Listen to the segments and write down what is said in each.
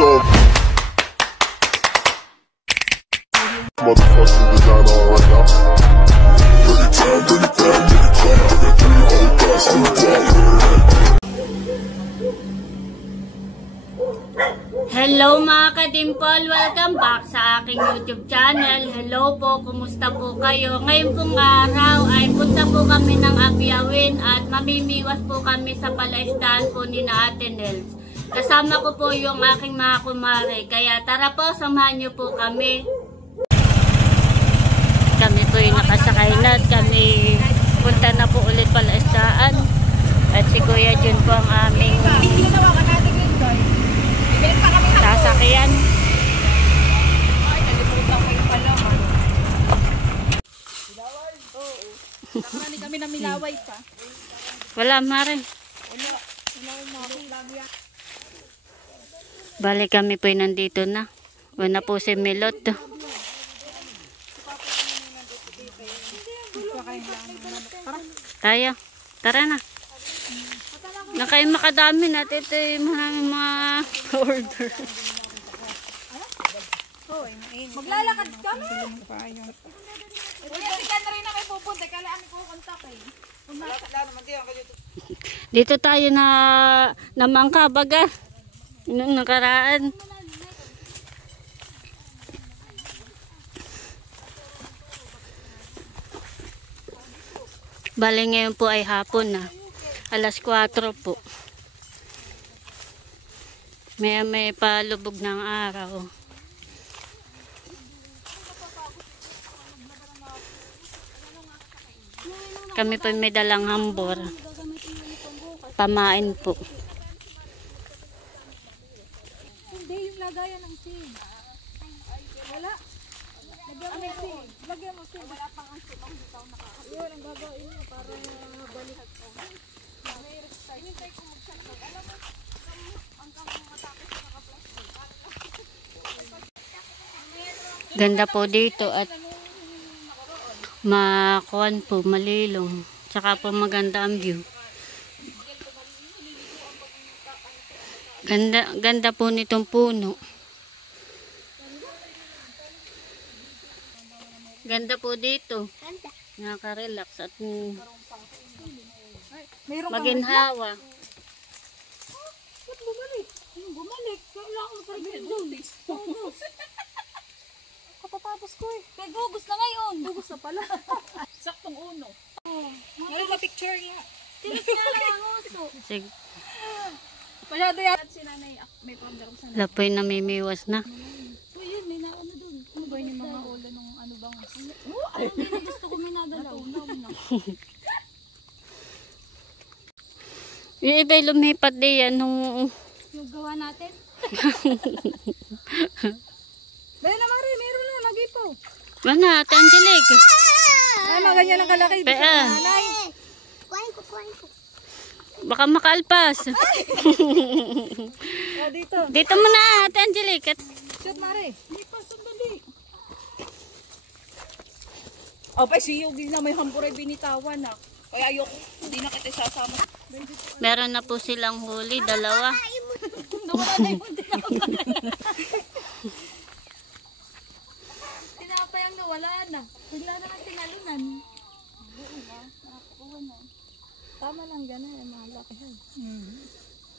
So motherfucking designer right now. Anytime, anytime, anytime. I got 3 whole guys on the block. Hello mga ka-dimple! Welcome back sa aking YouTube channel. Hello po, kumusta po kayo? Ngayon pong araw ay punta po kami ng Abiawin at mamimiwas po kami sa palaisdaan po ni na Ate Nels. Kasama ko po yung aking mga kumare. Kaya tara po, samahan niyo po kami. Kami po yung nakasakay na at kami punta na po ulit palaisdaan. At si Kuya Jun po ang aming sasakyan. Marami kami na milaway pa. Wala marin. Balik kami po nandito na. Wala po si Milot. Tayo. Tara na. Nakain makadami natin ito yung mga order. Maglalakad kami. Kuya, tika na rin na may pupunta. Kala kami kukontak eh. Dito tayo na namangka baga. Nung nakaraan. Bali ngayon po ay hapon na. Alas 4 po. May palubog ng araw. Kami po may dalang hambor. Pamain po. Hindi, yung lagayan ng sim. Wala. Lagyan mo sim. Lagyan mo sim. Wala pang ang sim. Ang bitaw nakakasip. Yun, ang gagawin mo para balik ko. May restart. Hinintay ko mag-shutdown. Alam mo, hanggang matapos naka-plastic. Ganda po dito at makuan po, malilong. Tsaka po maganda ang view. Ganda po nitong puno. Ganda po dito. Nakaka-relax at maginhawa. Ba't bumalik? Bumalik. Wala akong pag-gugis. Kapatapos ko eh. May gugos na ngayon. Gugos na pala. Saktong uno. Wala ba picture nga? Tinis nga lang ang uso. Sige. Masyado yan. Si nanay, may pamdarong sa nanay. Lapoy na mimiwas na. So yun, may naano dun. Ano ba yung mga ulo ng ano bang? Hindi na gusto ko may nadalaw. Yung iba'y lumipat din yan nung Yung gawa natin. Dahil na Mari, meron na, nag-ipaw. wala, Ate Angelique. Ano, ganyan ang kalaki. Pea. Kuhain ko. Baka makalpas. Dito. Dito mo na, Ate Angelique. Shoot, Mari. Hindi pa, sandali. O, pa si Yogi na may hamburay binitawan na. Kaya ayoko, hindi na kita sasama. Meron na po silang huli, dalawa. Nawala na yung tinapay. Tinapay ang nawala na. Bigla na ang tinalunan. Nakakuha na. Tama lang gano'n, malaki yan.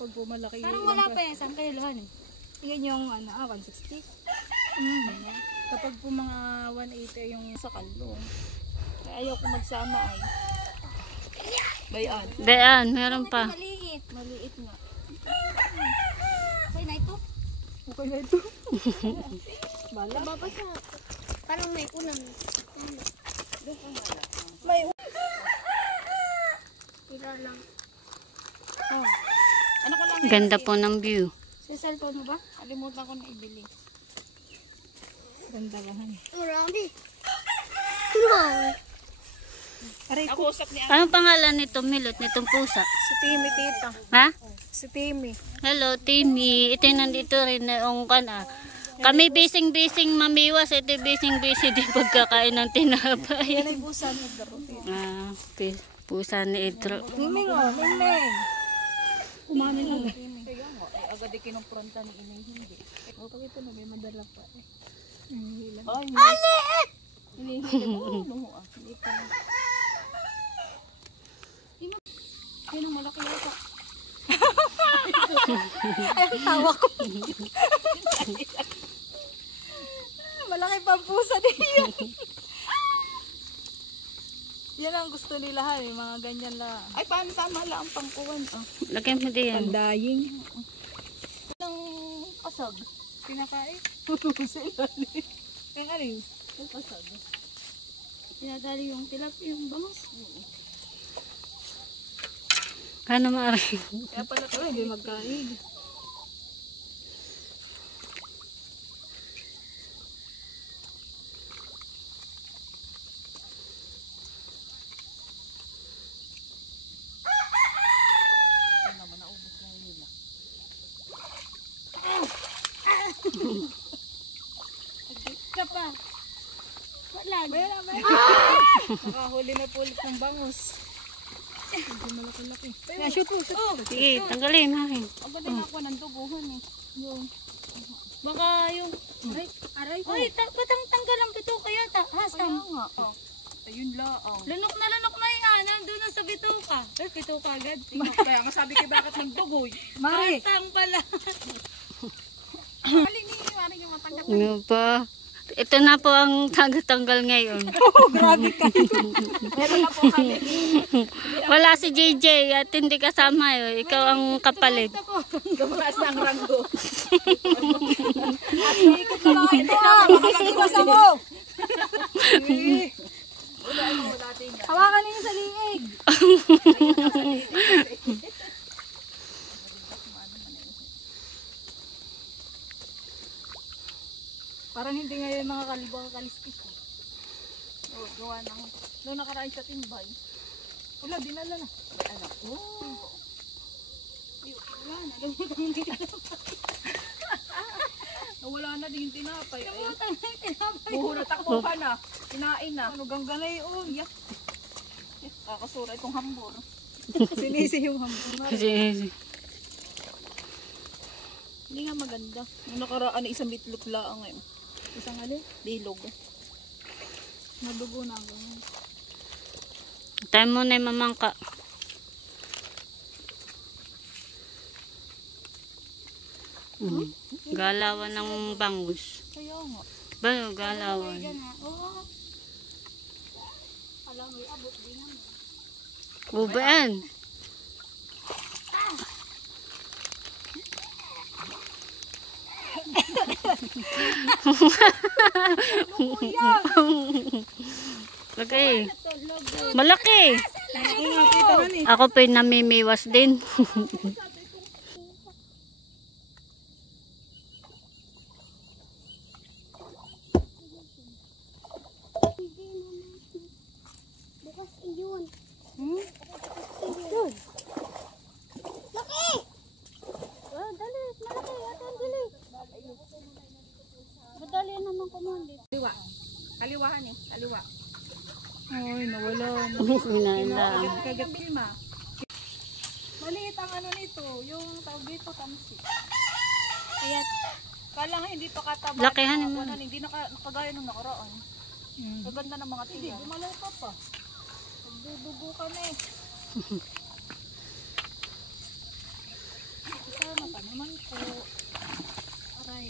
Pag bumalaki yun. Parang wala pa yan, isang kilohan eh. Yan yung 160. Kapag po mga 180 yung sa kalong. Kaya ayaw ko magsama ay. Bayan. Dean, meron pa. Maliit. Maliit nga. Okay na ito. Okay na ito. Bala. Babasa. Parang may ulam. May Tira lang. ano ko lang Ganda po ng view. Sa cellphone mo ba? Kalimutan ko na ibili. Ganda lahan. Marami. Aray ko. Nakusap ni Anong pangalan nito, Milot, nitong pusa? Si Timmy, tita. Ha? Si Timmy. Hello, Timmy. Ito yung nandito rin na yung kana. Kami bising-bising mamiwas. Ito bising-bising din pagkakain ng tinapay. Yan ay busa ni Idro. Pusa ni Idro. Miming o, miming. Umami lang. agad kinumpronta ni Inay, hindi. O, pag ito na, may madala pa eh. Hilang. Ay! Hinihila mo, no, hindi pa na. Ayun ang malaki yata. Ay, tawa ko. Malaki pang pusa din yun. Yan ang gusto nila ha, mga ganyan lang. Ay, paano tama lang ang pangkuwan? Lagyan mo din yan. Pandaying. Ang kasag. Pinakain. Sila ni. Ang aling. Ang kasag. Pinadali yung tilapia, yung bangus. Kano maari? Kaya pala ito, hindi magkain. Ka pa. Wala. Mera. Nakahuli na po ulit ng bangus. Hindi malaki-laki. Kaya shoot po. Sige, tanggalin namin. Ang ganda na ako ng duguhan eh. Yung. Baka yung... Aray ko. Uy, batang tanggal ang bito kaya ta. Hasam. Kaya nga. Ayun lang. Lunok na yan. Nandun na sa bituka. Eh, bituka agad. Kaya nga sabi ko bakit nagdugoy. Mari. Hasang pala. Mari yung matanggal. Ano pa? Ito na po ang tagatanggal ngayon. Grabe ka. Meron na po kami. Wala si JJ at hindi kasama yun. Ikaw ang kapalit. Gamaas ng ranggo. At ikot na lang ito ah. Makakagibasa mo. Hawakan niyo sa liig. Parang hindi ngayon mga kalibang kaliskis. Oh, gawa na ako. Noong nakarain sa timbay. Wala, dinala na. May anak. Oh. Wala na. Wala na din yung tinapay. Kamutan na yung tinapay. Buhura takbo ka na. Kinain na. Ano gangga na yun? Kakasura itong hambur. Sinisi yung hambur. Kasi, Hindi nga maganda. Nung nakaraan na isang bitlok lang ngayon. Isang bilog. Nadugo na ang ganyan. tayo muna yung mamangka. Galawan ng bangus. Kaya nga. Ba, galawan. Oo. Alam mo, abot din naman. Ubaan. Lagay. Malaki. Ako pa yung namimiwas din. Bukas iyon. Laki! Oh, dali. Malaki. Ate, dali. Madali naman kumandi. Kaliwa. Kaliwahan eh. Kaliwa. Ay, nawala na. Pinala. Kagat Vilma. Maliit ang ano nito. Yung tawag dito, tamsi. Kaya, Kala nga hindi pa kataba. Lakihan mo. Hindi nakagaya nung nakaraan. Kaganda ng mga tiyan. Hindi, gumalaw ka pa. Nagdudugo ka na eh. Sana pa naman po. Aray.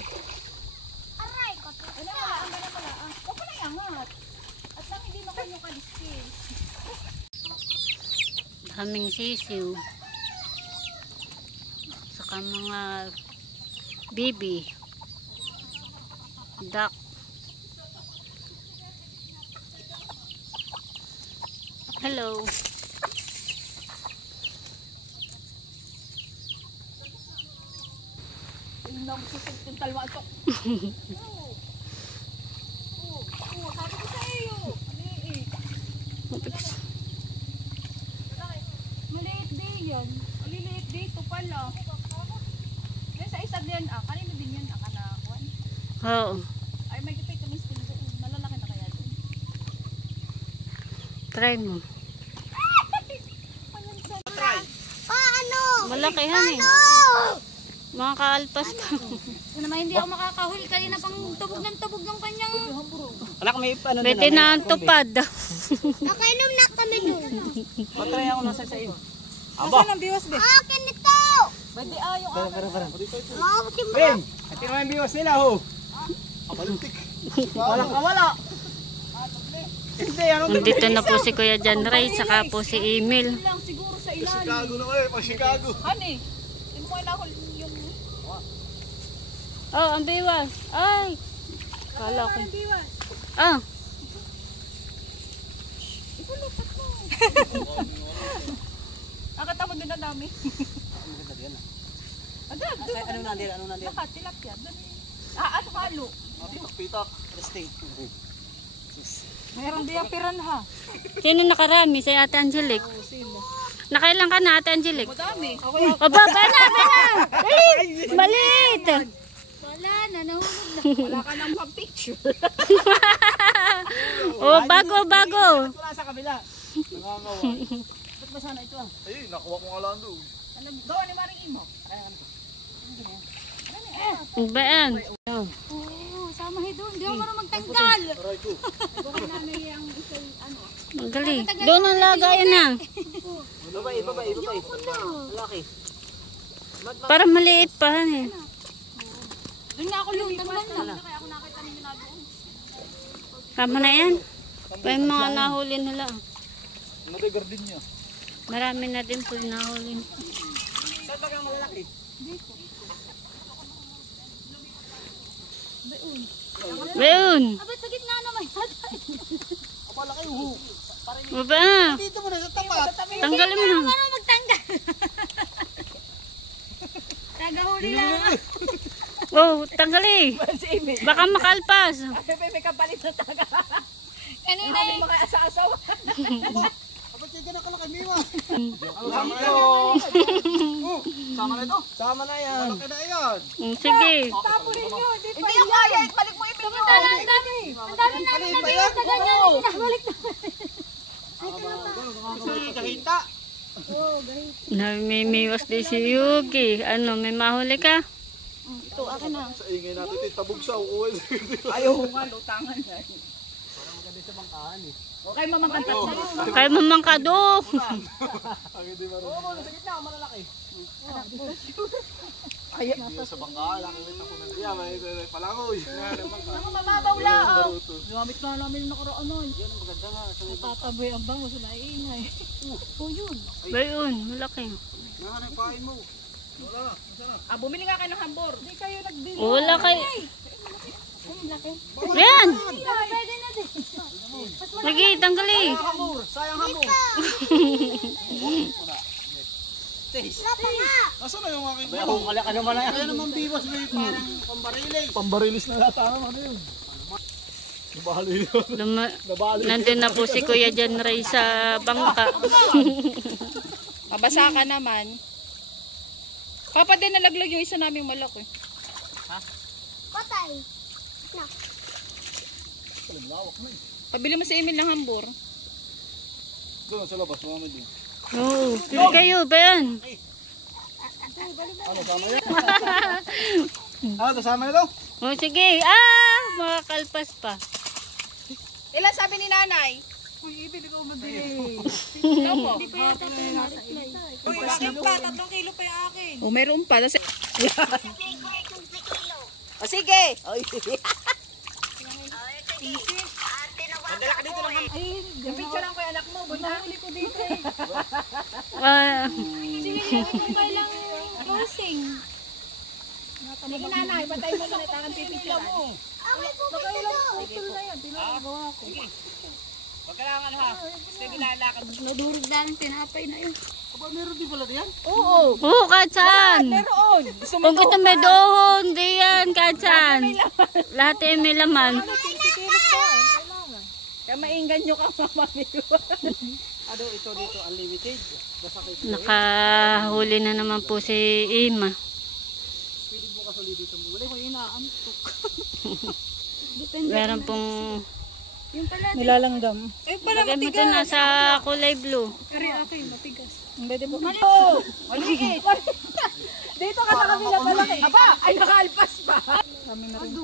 aray ko to. Ano pala. Huwag ka na iangat. At lang hindi makanyo kaliskis. Daming sisiw. Saka mga bibi. Duck. Hello. Yung nagsusog yung talwa ito. Sabi ko sa iyo. Maliit. Maliit din yan. Maliit dito pala. Yan sa isa din kanino din yan kanakuan. Oo. Ay may gipay kami sa doon. Malalaki na kaya doon. Try mo. Try. ano? Malakihan eh. Mga kaalpas pa. Ano naman, hindi ako makakahuli. Kanina pang tubog ng kanyang. Anak, may ano doon. Pwede na ang tupad. Nakainom na kami dun. Patry ako nasa sa iyo. Asan ang biwas, be? Akin nito! Pwede yung Para. Makakutin mo. Ben, ito naman yung biwas nila, ho. Wala ka, wala. Hindi, ano to? Dito na po si Kuya John Ray, saka po si Emil. Lang siguro sa ilalim. Chicago na kayo, pang Chicago. Honey, hindi mo kailangan yung Oh, ang biwas. Ay! Kala ko. biwas. Ah, Ipulupat mo. Nakita mo din na namin. Agad, doon. Ano nandito? Lahat, tilapia. At halo. Pitok. Resting. Meron di apiran ha. sino nakarami? Si Ate Angelic. Sino? Nakailan ka na, Ate Angelic? Madami. Ako O, baba na! Dali! Balit! Wala na, nahulog na. wala ka nang pang-picture. Oh, bago. Wala sa kabila. Nangangawa. Ba't ba sana ito ah? Ay, nakuha ko nga lang doon. Ano, gawa ni Maring Imo. Ba yan? Oo, sama doon. Hindi ako marunong magtanggal. Ang galing. Doon ang lagayan na. Ibabay. Laki. Para maliit pa. Eh. Doon nga ako lumipat na. Tama na yan. Pa yung mga nahuli nila. Nagay garden niya. Marami na din po yung nahuli. Saan ba kang malaki? Bayon! Abay, sa gitna naman. Abala kayo, ho. Baba na. Dito mo na sa tapat. Tanggalin mo na. Marunong magtanggal. Tagahuli lang. Oh, tanggali. Baka makalpas. May kapalit na taga. Kanina Sabi mo kaya sa asawa. Kapag kayo ganun kalaki, Miwa. Sama na ito. Sama na ito. Sama na yan. Malaki na yan. Sige. Tapunin nyo. Hindi yung kaya. Balik mo ibig mo. ang dami. Ang dami namin nabiwas na ganyan. Binabalik na. Kahita. Namimiwas din si Yugi. Ano, may mahuli ka? Ito, akin na. Sa ingay natin, tabog sa ukuan. Ayaw nga, lutangan na. Parang maganda sa bangkaan eh. Okay, mamangkantat na yun. Kaya mamangkado. Ang hindi marunong. Oo, sa gitna, malalaki. Ayaw. Sa bangka, laki rin ako na niya. May palangoy. Ano, mababaw lang. Lumamit na namin yung nakaraan nun. Yan ang maganda nga. Sa may Tataboy ang bango sa naingay. Oh, yun. Bayon, malaki. nanganay pain mo. Bumili nga kayo ng hambor. Hindi kayo nagbili. Wala kay... Yan! Pwede na din. Lagi, tanggali. Hamur, sayang hamur. Nasaan na yung aking Kaya kung kalaka naman na yan. Kaya naman biwas may parang pambarilis. pambarilis na nata? Ano yun? Nabali yun. Nandun na po si Kuya John Ray sa bangka. Mabasa ka naman. Papa din nalaglag yung isa naming malaki. Patay. Pabili mo sa Emil ng hambor. Doon sa labas, mama din. Oo, pili kayo, bayan. Ano, sama yan? Ano, sama ito? O sige, makakalpas pa. Ilan sabi ni nanay? Uy, ibig ko mabili. Ikaw mo? Hindi pa yata ito nasa ilay. Uy, akin pa. 3 kilo pa yung akin. O, mayroon pa. O, sige. Madala ka dito ng hamur. Yung picture lang ko yung anak mo. Bunahuli ko dito eh. Kailang closing. Sige nanay, patay mo na ito. Ang pipicture mo. Baka ilang picture na yan. Pinagawa ko. Wag ka lang ano ha. Gusto nilalakad. Nadurog na ang tinapay na yun. Aba, meron din pala yan. Oo. Oo, kahit saan. Meron. Gusto mo Kung gusto may dohon, di yan, kahit saan. Lahat ay may laman. kilos ko. Kaya mainggan nyo ka mamaniwa. Ano, ito dito, unlimited. Basta kayo. Nakahuli na naman po si Ima. Pwede mo kasali dito. Wala ko inaantok. Meron pong... Yung pala. Nilalanggam. Eh, pala Lagay mo ito na sa kulay blue. Kari akin, matigas. Pwede po. Maliit. Dito ka sa kabila malaki. Aba, ay nakaalpas pa. Kami na rin.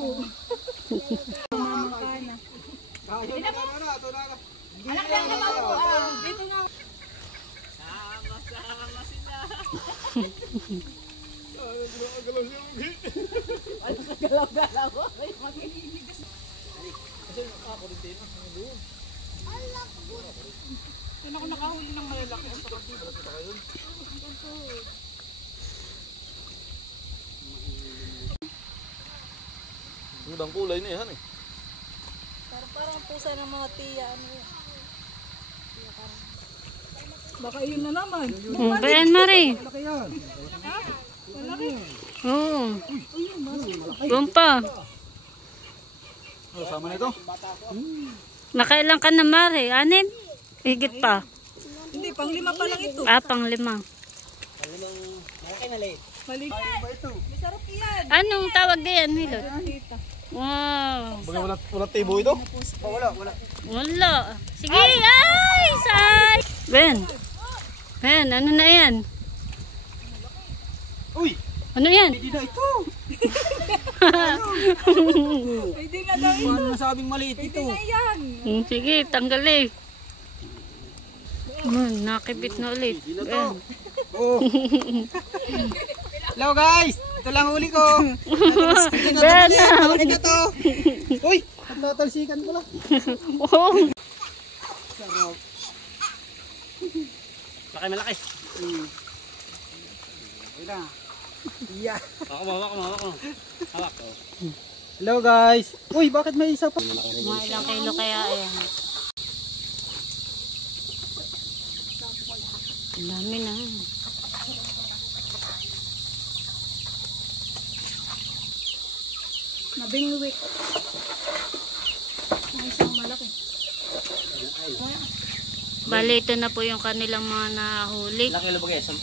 Anak lang naman po. Dito na. Sama-sama sila. Galaw-galaw. Ay, magiging. Kasi ako rin din. Doon ako nakahuli ng malalaki. Ang pakatid. Ang kulay na yan eh. Parang pusa ng mga tiya. Ano yun? Baka yun na naman. Bayan Mari. Malaki yan. Malaki. Oo. Bumpa. Oh, sama na ito. Nakailan ka na Mari? 6? Higit pa. Hindi, pang 5 pa lang ito. Pang 5. Malaki na late. Maliit. May sarap yan. Anong tawag diyan, Milot? Wow. Wala tibo ito? Oh, wala. Wala. Sige, ay! Say! Ben. Ben, ano na yan? Uy! Ano yan? Hindi na ito. Hindi na daw ito. Paano nasabing maliit ito? Hindi na yan. Sige, tanggalin. Nakibit na ulit. Ben. Oh. Hello guys! Ito lang huli ko. Ben! Malaki na to. Uy! Tatalsikan ko lang. Oh. Malaki. Yeah. Hawak ko. Hello guys. Uy, bakit may isa pa? Mga ilang kilo kaya yan? Ang dami na. Mabingwit. May isang malaki. Bali, ito na po yung kanilang mga nahuli. Ilang kilo ba guys? 10?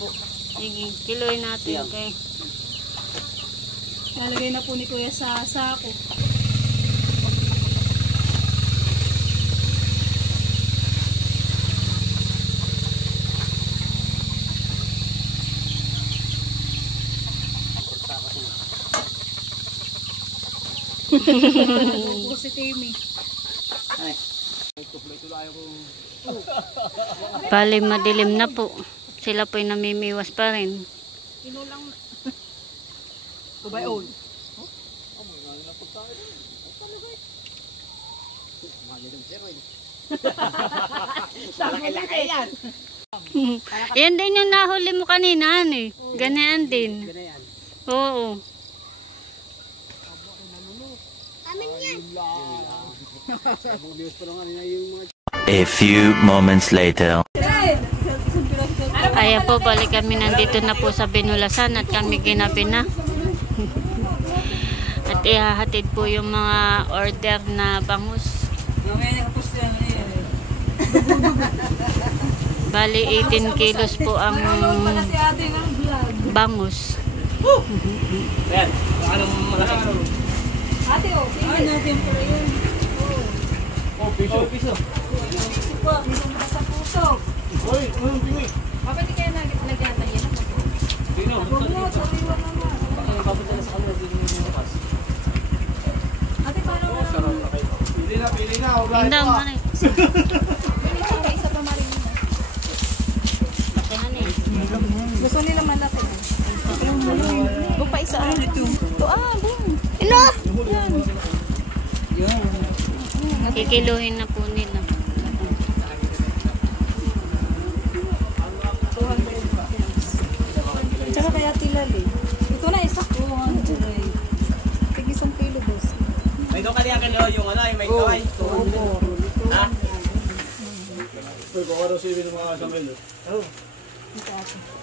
Sige, kiloy natin. Okay. Lalagay na po ni Kuya sa sako. Si Timmy. Bali, madilim na po. Sila po'y namimiwas pa rin. Inulang. Kubay old. Malaki yan. Yan din yung nahuli mo kanina, ano eh. Ganyan din. Oo. A few moments later. Kaya po, balik kami nandito na po sa Binulasan at kami ginabi na. At ihahatid po yung mga order na bangus. Bali, 18 kilos po ang bangus. Ayan, anong malaki? Ate, oh, tingnan natin po yun. Oh, piso. Piso po, piso mo sa puso. Uy, anong tingin? Kapag di kaya nagyata yan ako. Tingnan. Huwag mo, sariwan naman. Papunta na sa kanila din yung bukas. Ate, parang Pili na. Hindi, mari. isa pa marin mo. Gusto nila malaki. Huwag pa isa. Ito. Ito, din. Ino! Kikiluhin na po nila. Tsaka kaya tilali. Ito na isa. 200. Tig isang kilo, boss. May doon kanya kilo yung ano, yung may kaway. Ha? Uy, baka daw sa'yo ng mga samel. Oo.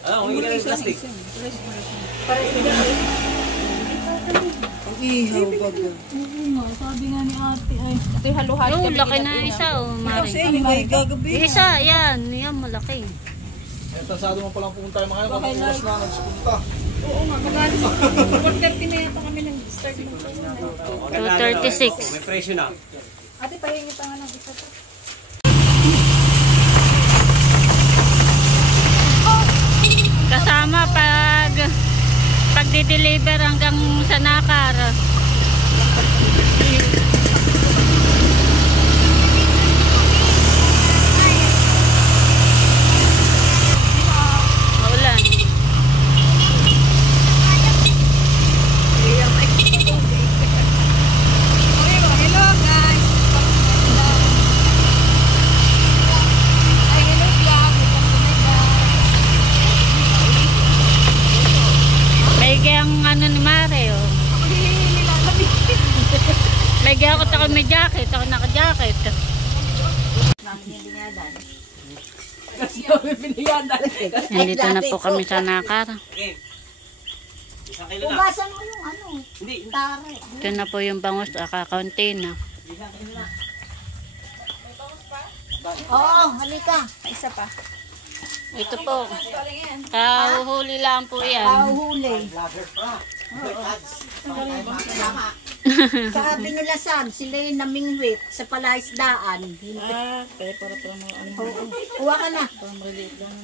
Ano, kung hindi ka ng plastic. Ang ihaw baga. Oo nga, sabi nga ni ate ay. Ito yung halo-halo. Oh, laki na isa, oh, mari. May gagabi. Isa, yan. Yan, malaki. Eh, tasado mo palang pumunta yung mga yun. Kapag oras na nagsupunta. Oo nga, magalit. 4:30 na yata kami nag-start ng 236. May presyo na. Ate, pahingi pa nga ng isa pa. Kasama pag magdi-deliver hanggang sa Nakar. Maulan. Hello guys. Ay, hello vlog. May gayang ano ni Mare, oh. May gaya ako tako may jacket, ako naka-jacket. Nandito na po kami sa Nakar. Okay. Isang kilo na. Ugasan mo yung ano. Hindi. Tare. Ito na po yung bangus, kakaunti na. Isang kilo na. Oo, halika. Isa pa. Ito po, kahuhuli lang po yan. Pahuhuli. Vlogger pa. Sabi nila Sam, sila yung namingwit sa palaisdaan. Kaya para ano. Oo. Kuha ka na. Parang maliit lang.